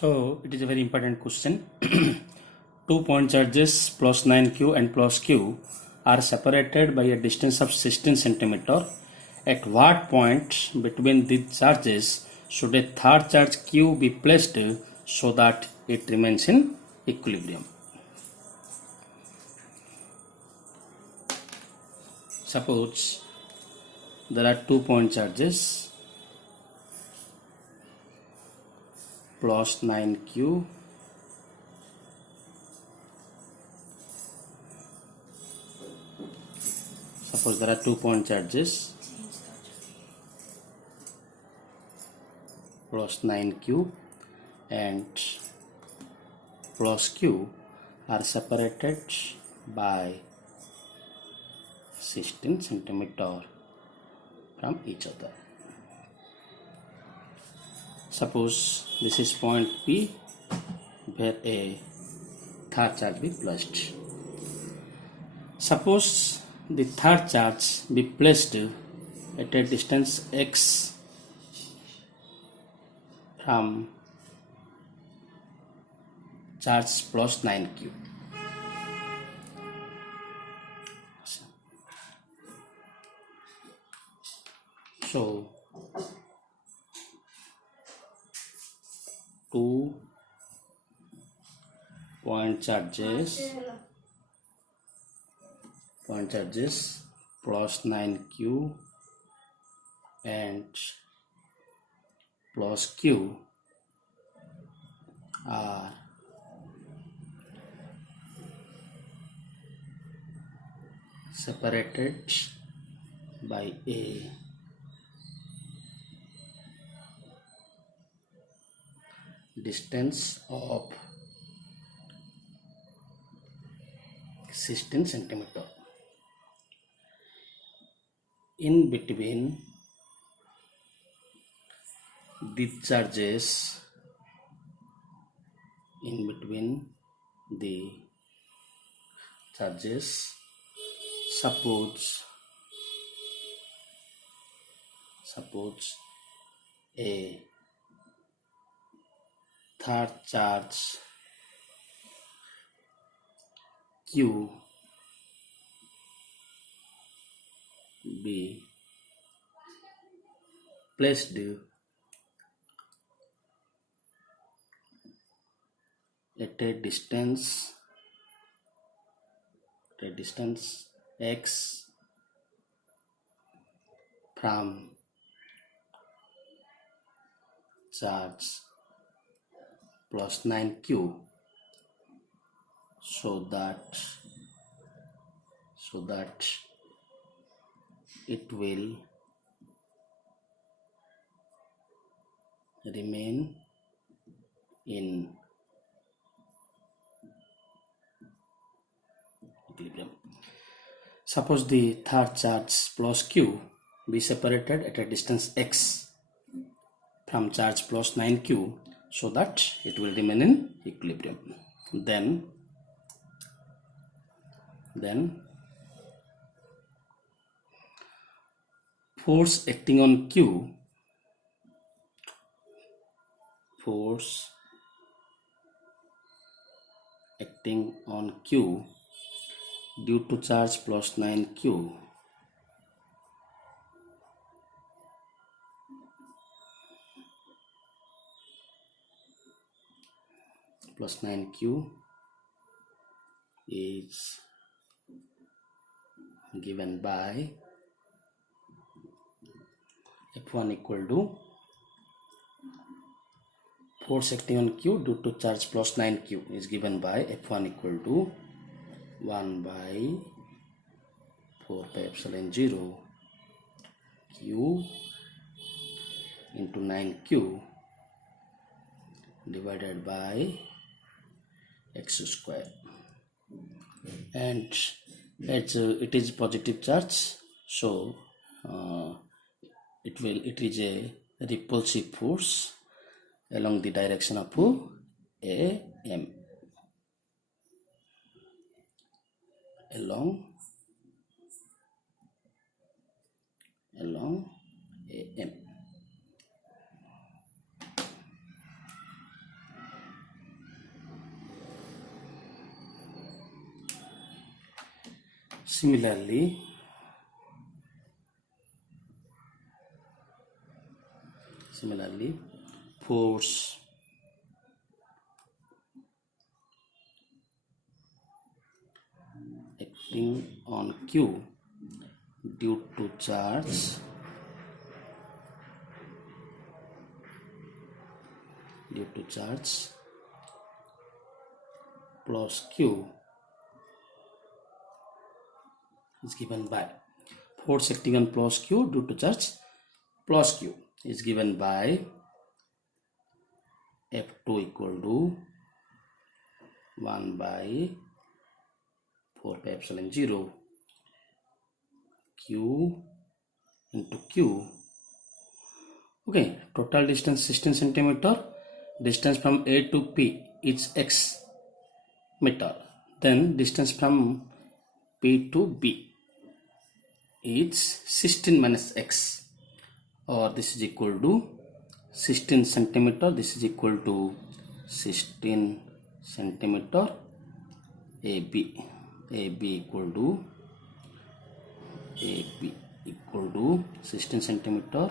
So it is a very important question. 2 point charges plus 9q and plus q are separated by a distance of 16 centimeter. At what point between these charges should a third charge q be placed so that it remains in equilibrium? Suppose there are 2 point charges plus 9q suppose there are 2 point charges plus 9q and plus q are separated by 16 centimeter from each other. Suppose this is point P where a third charge be placed. Suppose the third charge be placed at a distance x from charge plus 9q. So 2 point charges plus 9q and plus q are separated by a distance of 16 centimeter. In between the charges, suppose a third charge q be placed at a distance x from charge plus 9q so that it will remain in equilibrium. Suppose the third charge plus q be separated at a distance x from charge plus 9q so that it will remain in equilibrium. Then force acting on q due to charge plus 9q is given by F1 equal to force acting on q due to charge plus 9q is given by F1 equal to 1 by 4 pi epsilon 0 q into 9q divided by x square, and as it is positive charge, so it is a repulsive force along the direction of AM, along AM. Similarly, force acting on Q due to charge plus Q is given by force acting on plus Q due to charge plus Q is given by F2 equal to 1 by 4 pi epsilon 0 Q into Q. Okay, total distance 16 centimeter. Distance from A to P is x meter. Then distance from P to B is 16 minus x, or this is equal to 16 centimeter. This is equal to 16 centimeter. AB equal to 16 centimeter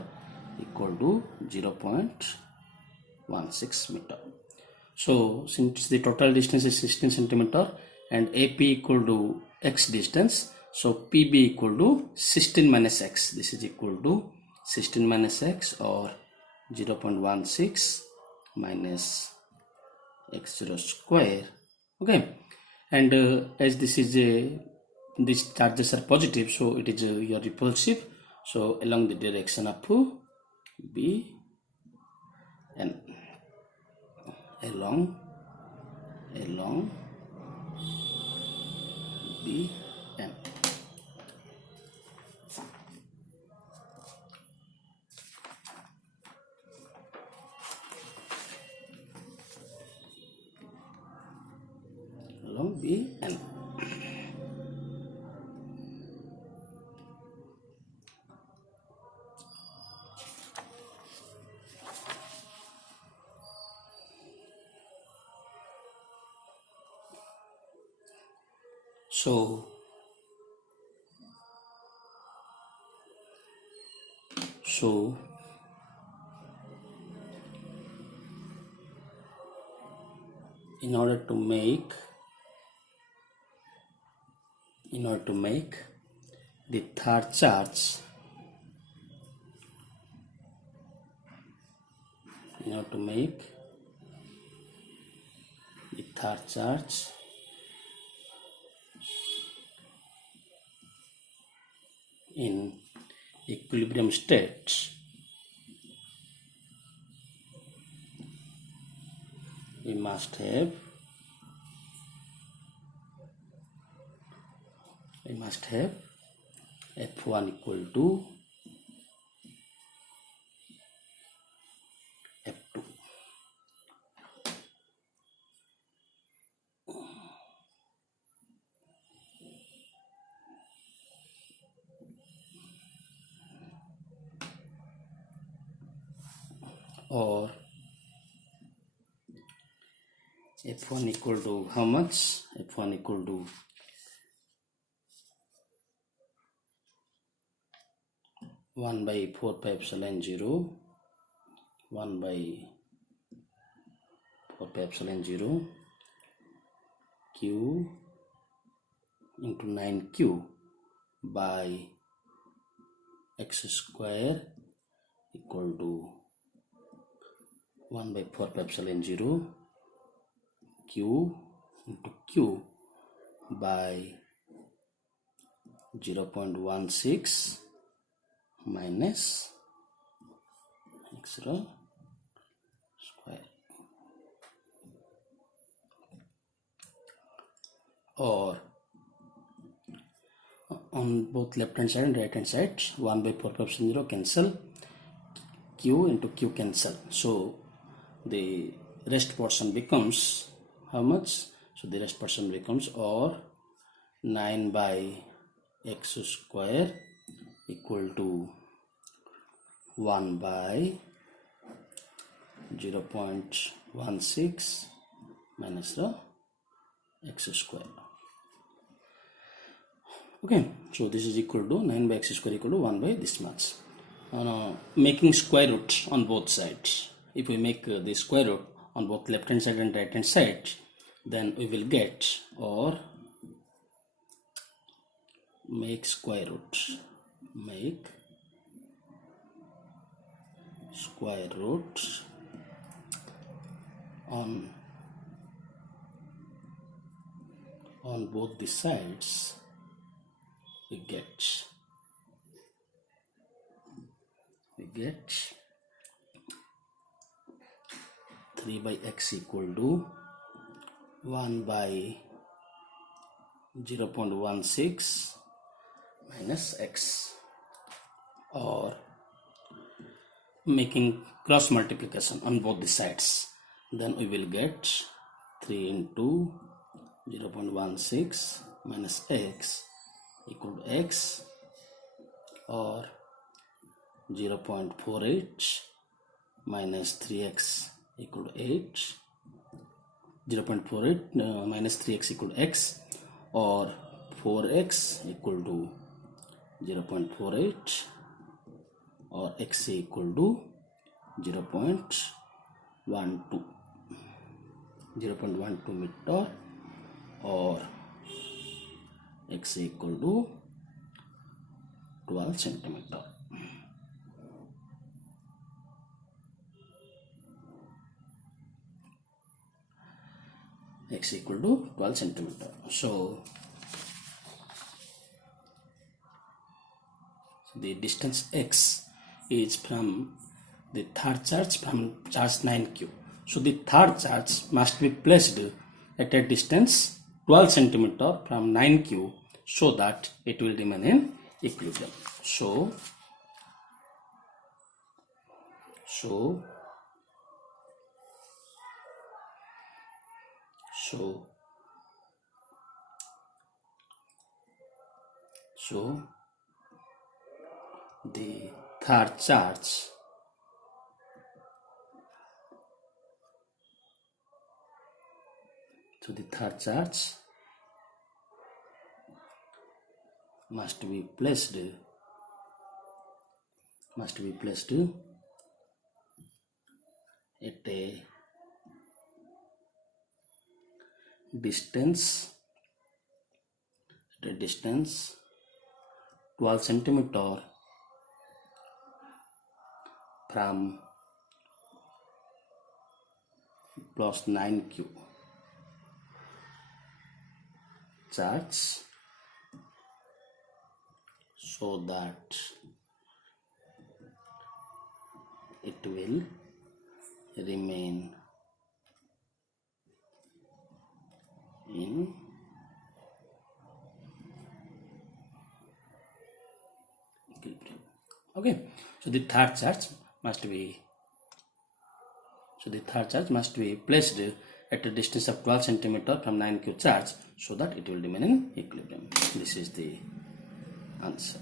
equal to 0.16 meter. So since the total distance is 16 centimeter and AP equal to x distance, so PB equal to 16 minus x. This is equal to 16 minus x, or 0.16 minus x0 square. Okay, and as this is these charges are positive, so it is your repulsive. So along the direction of B and along B and along B and so in order to make the third charge, in equilibrium state, we must have F1 equal to F2. Or F1 equal to how much? F1 equal to 1 by 4 pi epsilon 0, 1 by 4 pi epsilon 0 Q into 9Q by x square equal to 1 by 4 pi epsilon 0 Q into Q by 0.16 minus x0 square, or on both left hand side and right hand side, 1 by 4 pi epsilon 0 cancel, Q into Q cancel, so the rest portion becomes how much? So the rest portion becomes or 9 by x square equal to 1 by 0.16 minus the x square. Okay, so this is equal to 9 by x square equal to 1 by this much. Now making square root on both sides. If we make the square root on both left hand side and right hand side, then we will get, or make square root, make square root on both the sides, we get 3 by x equal to 1 by 0.16 minus x, or making cross multiplication on both the sides, then we will get 3 into 0.16 minus x equal to x, or 0.48 minus 3x equal to 8, 0.48 minus 3x equal to x, or 4x equal to 0.48, or x equal to 0.12 meter, or x equal to 12 centimeter. X equal to 12 centimeter. So the distance x is from the third charge from charge 9q. So the third charge must be placed at a distance 12 centimeter from 9q, so that it will remain in equilibrium. So the third charge must be placed at a distance 12 centimeter from plus 9q charge, so that it will remain in equilibrium. Okay, so the third charge must be placed at a distance of 12 centimeter from 9q charge, so that it will remain in equilibrium. This is the answer.